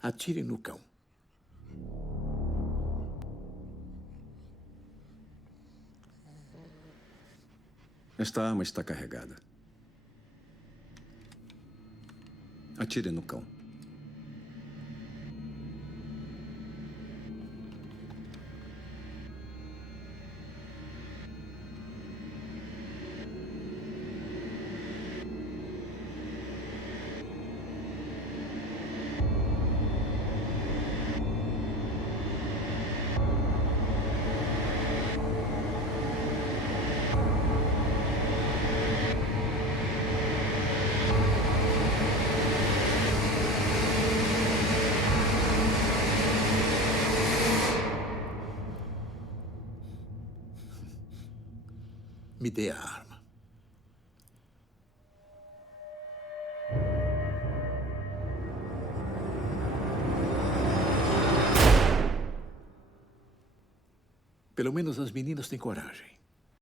Atire no cão. Esta arma está carregada. Atire no cão. Me dê a arma. Pelo menos as meninas têm coragem.